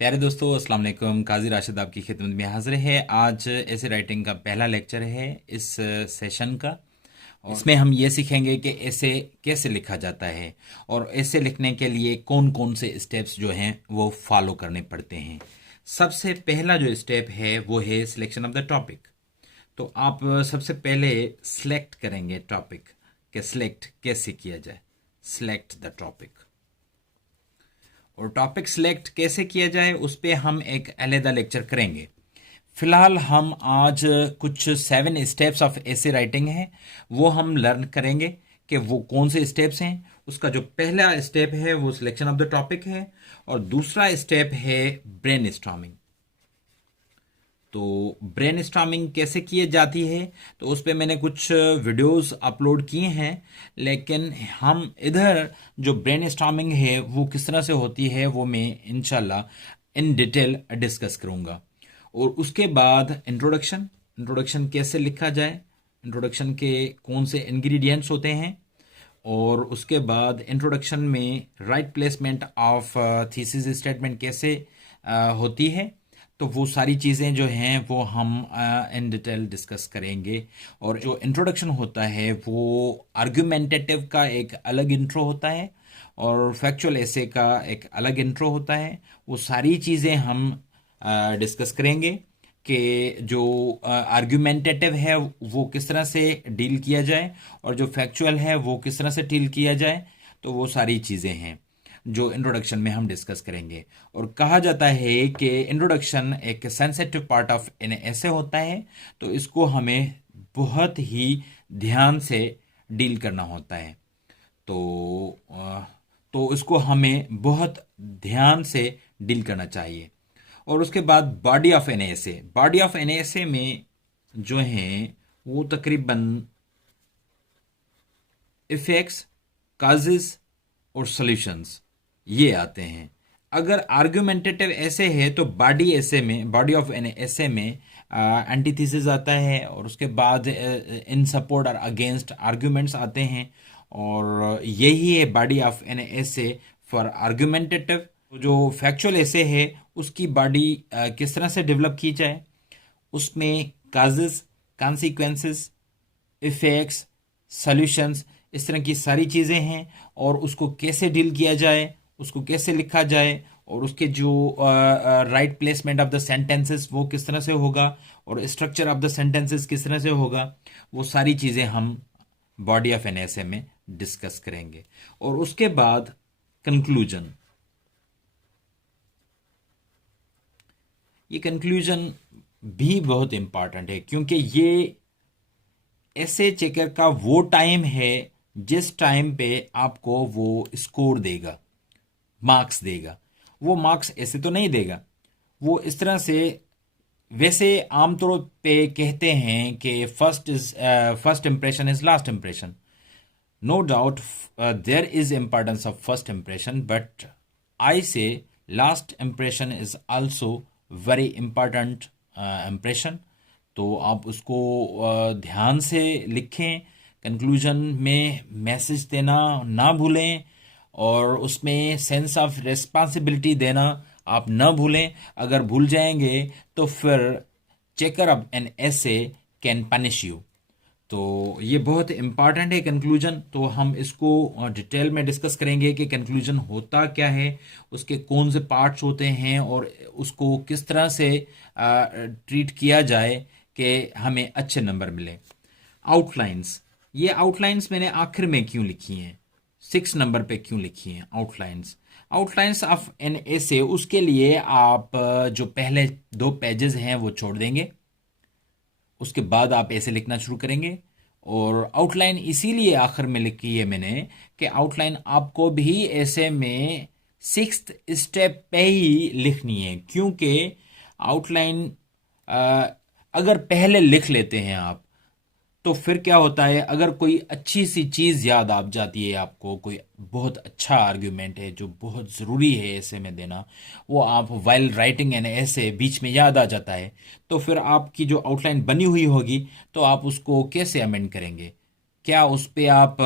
प्यारे दोस्तों, अस्सलाम वालेकुम। काजी राशिद आपकी खिदमत में हाजिर है। आज ऐसे राइटिंग का पहला लेक्चर है इस सेशन का। और इसमें हम ये सीखेंगे कि ऐसे कैसे लिखा जाता है और ऐसे लिखने के लिए कौन कौन से स्टेप्स जो हैं वो फॉलो करने पड़ते हैं। सबसे पहला जो स्टेप है वो है सिलेक्शन ऑफ द टॉपिक। तो आप सबसे पहले सिलेक्ट करेंगे टॉपिक के सिलेक्ट कैसे किया जाए। Select the topic. और टॉपिक सिलेक्ट कैसे किया जाए उस पर हम एक अलहदा लेक्चर करेंगे। फिलहाल हम आज कुछ 7 स्टेप्स ऑफ ऐसे राइटिंग है वो हम लर्न करेंगे कि वो कौन से स्टेप्स हैं। उसका जो पहला स्टेप है वो सिलेक्शन ऑफ द टॉपिक है और दूसरा स्टेप है ब्रेन स्टॉर्मिंग। तो ब्रेन स्टॉर्मिंग कैसे की जाती है तो उस पर मैंने कुछ वीडियोस अपलोड किए हैं, लेकिन हम इधर जो ब्रेन स्टॉर्मिंग है वो किस तरह से होती है वो मैं इंशाल्लाह इन डिटेल डिस्कस करूँगा। और उसके बाद इंट्रोडक्शन। इंट्रोडक्शन कैसे लिखा जाए, इंट्रोडक्शन के कौन से इंग्रेडिएंट्स होते हैं, और उसके बाद इंट्रोडक्शन में right placement of thesis statement कैसे होती है। तो वो सारी चीज़ें जो हैं वो हम इन डिटेल डिस्कस करेंगे। और जो इंट्रोडक्शन होता है वो आर्ग्यूमेंटेटिव का एक अलग इंट्रो होता है और फैक्चुअल एसे का एक अलग इंट्रो होता है। वो सारी चीज़ें हम डिस्कस करेंगे कि जो आर्ग्यूमेंटेटिव है वो किस तरह से डील किया जाए और जो फैक्चुअल है वो किस तरह से डील किया जाए। तो वो सारी चीज़ें हैं जो इंट्रोडक्शन में हम डिस्कस करेंगे। और कहा जाता है कि इंट्रोडक्शन एक सेंसिटिव पार्ट ऑफ एन ऐसे होता है, तो इसको हमें बहुत ही ध्यान से डील करना होता है। तो इसको हमें बहुत ध्यान से डील करना चाहिए। और उसके बाद बॉडी ऑफ एन ऐसे। बॉडी ऑफ एन ऐसे में जो हैं वो तकरीबन इफेक्ट्स, काजेस और सॉल्यूशंस ये आते हैं। अगर आर्ग्यूमेंटेटिव ऐसे है तो बॉडी ऐसे में, बॉडी ऑफ एन ऐसे में एंटीथेसिस आता है और उसके बाद इन सपोर्ट और अगेंस्ट आर्ग्यूमेंट्स आते हैं। और यही है बॉडी ऑफ एन ऐसे फॉर आर्ग्यूमेंटेटिव। जो फैक्चुअल ऐसे है उसकी बॉडी किस तरह से डेवलप की जाए, उसमें काजेस, कॉन्सिक्वेंसेस, इफेक्ट्स, सॉल्यूशंस, इस तरह की सारी चीज़ें हैं। और उसको कैसे डील किया जाए, उसको कैसे लिखा जाए और उसके जो right placement of the sentences वो किस तरह से होगा और स्ट्रक्चर ऑफ द सेंटेंसेस किस तरह से होगा, वो सारी चीज़ें हम बॉडी ऑफ एन ऐसे में डिस्कस करेंगे। और उसके बाद कंक्लूजन। ये कंक्लूजन भी बहुत इंपॉर्टेंट है क्योंकि ये ऐसे चेकर का वो टाइम है जिस टाइम पे आपको वो स्कोर देगा, मार्क्स देगा। वो मार्क्स ऐसे तो नहीं देगा, वो इस तरह से। वैसे आमतौर पे कहते हैं कि first impression is last impression. No doubt there is importance of first impression, but I say last impression is also very important impression. तो आप उसको ध्यान से लिखें, कंक्लूजन में मैसेज देना ना भूलें और उसमें सेंस ऑफ रिस्पॉन्सिबिलिटी देना आप ना भूलें। अगर भूल जाएंगे तो फिर चेकर ऑफ एन ऐसे कैन पनिश यू। तो ये बहुत इम्पॉर्टेंट है कंक्लूजन। तो हम इसको डिटेल में डिस्कस करेंगे कि कंक्लूजन होता क्या है, उसके कौन से पार्ट्स होते हैं और उसको किस तरह से ट्रीट किया जाए कि हमें अच्छे नंबर मिले। आउटलाइंस। ये आउटलाइंस मैंने आखिर में क्यों लिखी हैं, 6 नंबर पे क्यों लिखी हैं आउटलाइंस। आउटलाइंस ऑफ एन ऐसे, उसके लिए आप जो पहले 2 पेजेस हैं वो छोड़ देंगे, उसके बाद आप ऐसे लिखना शुरू करेंगे। और आउटलाइन इसीलिए आखिर में लिखी है मैंने कि आउटलाइन आपको भी ऐसे में 6th स्टेप पे ही लिखनी है, क्योंकि आउटलाइन अगर पहले लिख लेते हैं आप तो फिर क्या होता है, अगर कोई अच्छी सी चीज़ याद आ जाती है आपको, कोई बहुत अच्छा आर्ग्यूमेंट है जो बहुत ज़रूरी है ऐसे में देना, वो आप वाइल राइटिंग एन ऐसे बीच में याद आ जाता है, तो फिर आपकी जो आउटलाइन बनी हुई होगी तो आप उसको कैसे अमेंड करेंगे। क्या उस पर आप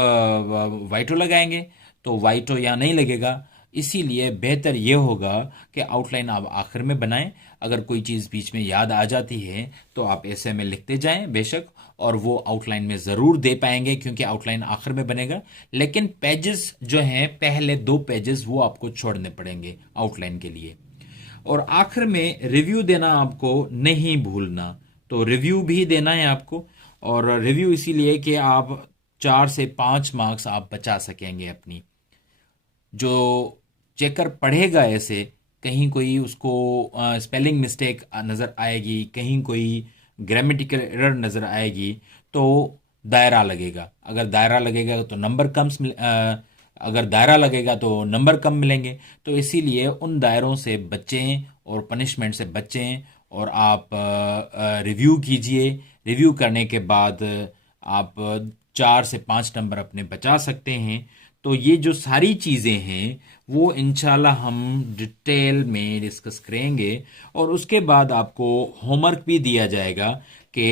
वाइटो लगाएंगे, तो वाइटो यहाँ नहीं लगेगा। इसीलिए बेहतर ये होगा कि आउटलाइन आप आखिर में बनाएं। अगर कोई चीज़ बीच में याद आ जाती है तो आप ऐसे में लिखते जाएं बेशक, और वो आउटलाइन में ज़रूर दे पाएंगे क्योंकि आउटलाइन आखिर में बनेगा। लेकिन पेजेस जो हैं, पहले 2 पेजेस वो आपको छोड़ने पड़ेंगे आउटलाइन के लिए। और आखिर में रिव्यू देना आपको नहीं भूलना। तो रिव्यू भी देना है आपको, और रिव्यू इसीलिए कि आप 4 से 5 मार्क्स आप बचा सकेंगे अपनी। जो चेकर पढ़ेगा ऐसे, कहीं कोई उसको स्पेलिंग मिस्टेक नज़र आएगी, कहीं कोई ग्रामेटिकल एरर नज़र आएगी, तो दायरा लगेगा। अगर दायरा लगेगा तो नंबर अगर दायरा लगेगा तो नंबर कम मिलेंगे। तो इसीलिए उन दायरों से बचें और पनिशमेंट से बचें, और आप रिव्यू कीजिए। रिव्यू करने के बाद आप 4 से 5 नंबर अपने बचा सकते हैं। तो ये जो सारी चीज़ें हैं वो इंशाल्लाह हम डिटेल में डिस्कस करेंगे। और उसके बाद आपको होमवर्क भी दिया जाएगा कि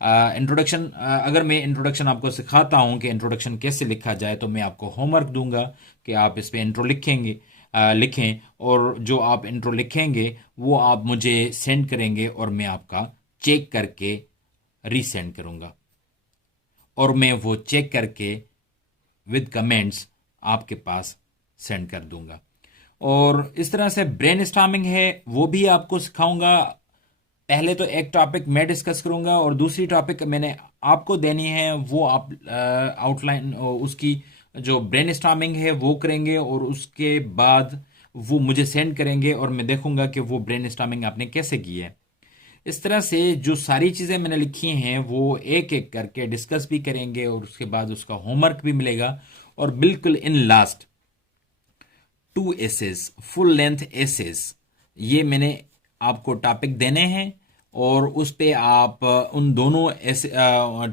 इंट्रोडक्शन, अगर मैं इंट्रोडक्शन आपको सिखाता हूँ कि इंट्रोडक्शन कैसे लिखा जाए, तो मैं आपको होमवर्क दूंगा कि आप इस पे इंट्रो लिखें, और जो आप इंट्रो लिखेंगे वो आप मुझे सेंड करेंगे और मैं आपका चेक करके रीसेंड करूँगा, और मैं वो चेक करके विद कमेंट्स आपके पास सेंड कर दूंगा। और इस तरह से ब्रेन स्टॉर्मिंग है वो भी आपको सिखाऊंगा। पहले तो एक टॉपिक मैं डिस्कस करूंगा और दूसरी टॉपिक मैंने आपको देनी है, वो आप आउटलाइन उसकी जो ब्रेन स्टॉर्मिंग है वो करेंगे, और उसके बाद वो मुझे सेंड करेंगे और मैं देखूंगा कि वो ब्रेन स्टॉर्मिंग आपने कैसे की है। इस तरह से जो सारी चीज़ें मैंने लिखी हैं वो एक एक करके डिस्कस भी करेंगे, और उसके बाद उसका होमवर्क भी मिलेगा। और बिल्कुल इन last 2 essays, full length essays, ये मैंने आपको टॉपिक देने हैं, और उस पे आप उन दोनों ऐसे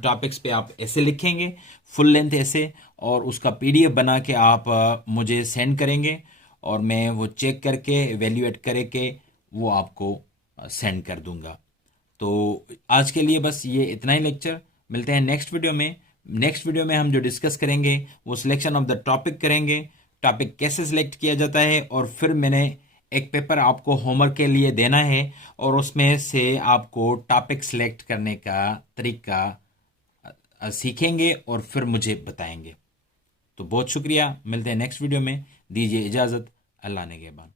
टॉपिक्स पे आप ऐसे लिखेंगे, फुल लेंथ ऐसे, और उसका पीडीएफ बना के आप मुझे सेंड करेंगे, और मैं वो चेक करके एवेल्यूएट करके वो आपको सेंड कर दूंगा। तो आज के लिए बस ये इतना ही लेक्चर। मिलते हैं नेक्स्ट वीडियो में। नेक्स्ट वीडियो में हम जो डिस्कस करेंगे वो सिलेक्शन ऑफ द टॉपिक करेंगे, टॉपिक कैसे सिलेक्ट किया जाता है, और फिर मैंने एक पेपर आपको होमवर्क के लिए देना है, और उसमें से आपको टॉपिक सिलेक्ट करने का तरीका सीखेंगे और फिर मुझे बताएंगे। तो बहुत शुक्रिया, मिलते हैं नेक्स्ट वीडियो में। दीजिए इजाज़त, अल्लाह ने के बाद।